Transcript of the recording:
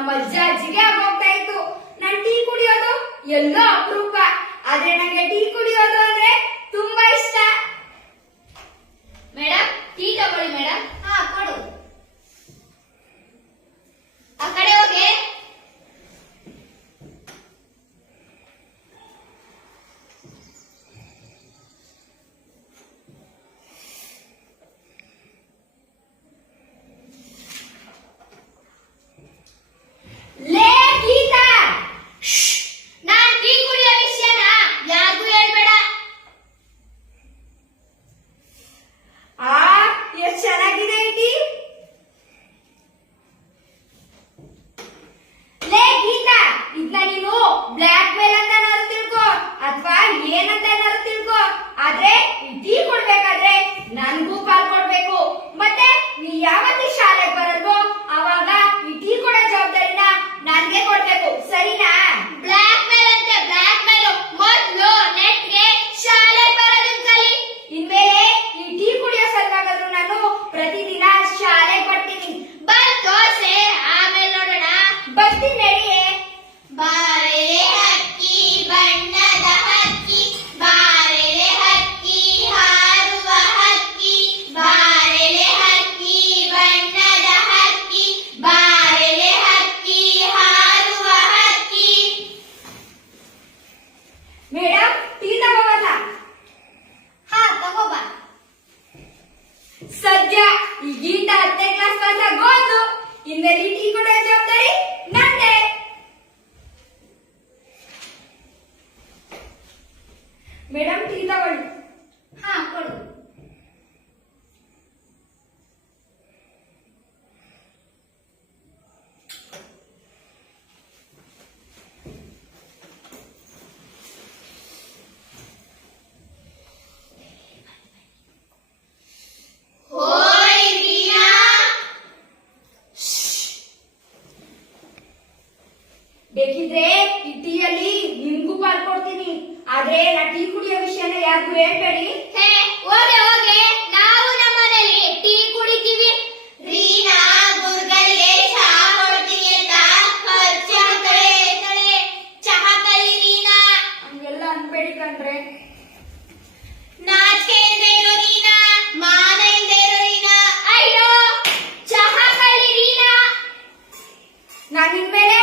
ನಮ್ಮ ಅಜ್ಜ ಅಜ್ಜಿಗೆ ಆಗೋಗ್ತಾ ಇತ್ತು. ನಾನ್ ಟೀ ಕುಡಿಯೋದು ಎಲ್ಲೋ ಅಪರೂಪ, ಆದ್ರೆ ನಂಗೆ ಟೀ ಕುಡಿಯೋದು ಅಂದ್ರೆ ತುಂಬಾ ಇಷ್ಟ. ಮೇಡಮ್ ಟೀ ತಗೊಳ್ಳಿ ಮೇಡಮ್. ಹಾ ಕೊಡು. ಆ ಕಡೆ ಹೋಗಿ. ಲೇ ಗೀತಾ, ನಾನ್ ಟೀ ಕುಡಿಯೋ ವಿಷಯನ ಯಾರಿಗೂ ಹೇಳ್ಬೇಡ. ಆ ಎಷ್ಟ್ ಚೆನ್ನಾಗಿದೆ ಈ ಟೀ. ಲೇ ಗೀತಾ, ಇದನ್ನ ನೀನು ಬ್ಲ್ಯಾಕ್ ಮೇಲ್ ಅಂತ ಏನಾದ್ರು ತಿಳ್ಕೊ ಅಥವಾ ಏನಂತ ಏನಾದ್ರು ತಿಳ್ಕೊ, ಆದ್ರೆ ಈ ಟೀ ಕೊಡ್ಬೇಕಾದ್ರೆ ನನ್ಗೂ ಪಾಲ್ ಕೊಡ್ಬೇಕು. ಮತ್ತೆ ನೀ ಯಾವತ್ತಿ ಶಾಲೆಗೆ ಬರಲ್ವೋ ಅವಾಗ ಈ ಟೀ ಕೊಡೋ ಜವಾಬ್ದಾರಿನ ನನ್ಗೆ ಕೊಡ್ಬೇಕು, ಸರಿನಾ? ಬ್ಲ್ಯಾಕ್ ಮೇಲ್ ಅಂತೆ, ಬ್ಲ್ಯಾಕ್ ಮೇಲ್. ಮೊದ್ಲು ನೆಟ್ಗೆ ಶಾಲೆ ಬರೋದನ್ನ ಕಲಿ. ಇನ್ಮೇಲೆ ಈ ಟೀ ಕುಡಿಯೋ ಸಲುವಾಗಾದ್ರೂ ನಾನು ಪ್ರತಿದಿನ ಶಾಲೆಗೆ ಬರ್ತೀನಿ. ಬರ್ ದೋಸೆ ಆಮೇಲೆ ನೋಡೋಣ. ಬರ್ತೀನಿ ನಡಿಯೇ. ಬಾರೆ ಹಕ್ಕಿ ಬಣ್ಣದ ಹಕ್ಕಿ, ಬಾರೆಲೆ ಹಕ್ಕಿ ಹಾರುವ ಹಕ್ಕಿ, ಬಾರೆಲೆ ಹಕ್ಕಿ ಬಣ್ಣದ ಹಕ್ಕಿ, ಬಾರೆಲೆ ಹಕ್ಕಿ ಹಾರುವ ಹಕ್ಕಿ. ಮೇಡಮ್ ಟೀ ತಗೋಬಲ್ಲ? ಹಾ ತಗೋಬಾ. ಸದ್ಯ ಈ ಗೀತಾ 10ನೇ ಕ್ಲಾಸ್ ಪಾಸ್ ಆಗೋದು. ಇನ್ಮೇಲೆ ಈ ಟೀ ಕೊಡೋ ಜವಾಬ್ದಾರಿ ನಂದೇ. ಮೇಡಮ್ ಟೀ ತಗೊಳ್ಳಿ. ಹಾ ಕೊಡು. ಹೋಯ್ ರೀನಾ. ಬೇಕಿದ್ರೆ ಈ ಟೀಯಲ್ಲಿ ನಿಮ್ಗೂ ಪಾಲ್ ಕೊಡ್ತೀನಿ, ಆದ್ರೆ ನಾ ಟೀ ಕುಡಿಯೋ ವಿಷಯನ ಯಾರಿಗೂ ಹೇಳ್ಬೇಡಿ. ಹೇ ಹೋಗೆ ಹೋಗೆ, ನಾವು ನಮ್ಮನೇಲಿ ಟೀ ಕುಡಿತೀವಿ. ರೀನಾ ಗುರುಗಳಿಗೆ ಚಹಾ ಕೊಡ್ತೀನಿ ಅಂತ ಖರ್ಚು ಮಾಡ್ತಾಳೆ. ಚಹಾ ಕಲಿ ರೀನಾ. ಹಂಗೆಲ್ಲ ಅನ್ಬೇಡಿ ಕಣ್ರೆ. ನಾಚಿಕೆ ಇಲ್ದೇ ಇರೋ ರೀನಾ, ಮಾನ ಇಲ್ದೇ ಇರೋ ರೀನಾ. ಅಯ್ಯೋ ಚಹಾ ಕಲಿ ರೀನಾ. ನಾನು ಇನ್ಮೇಲೆ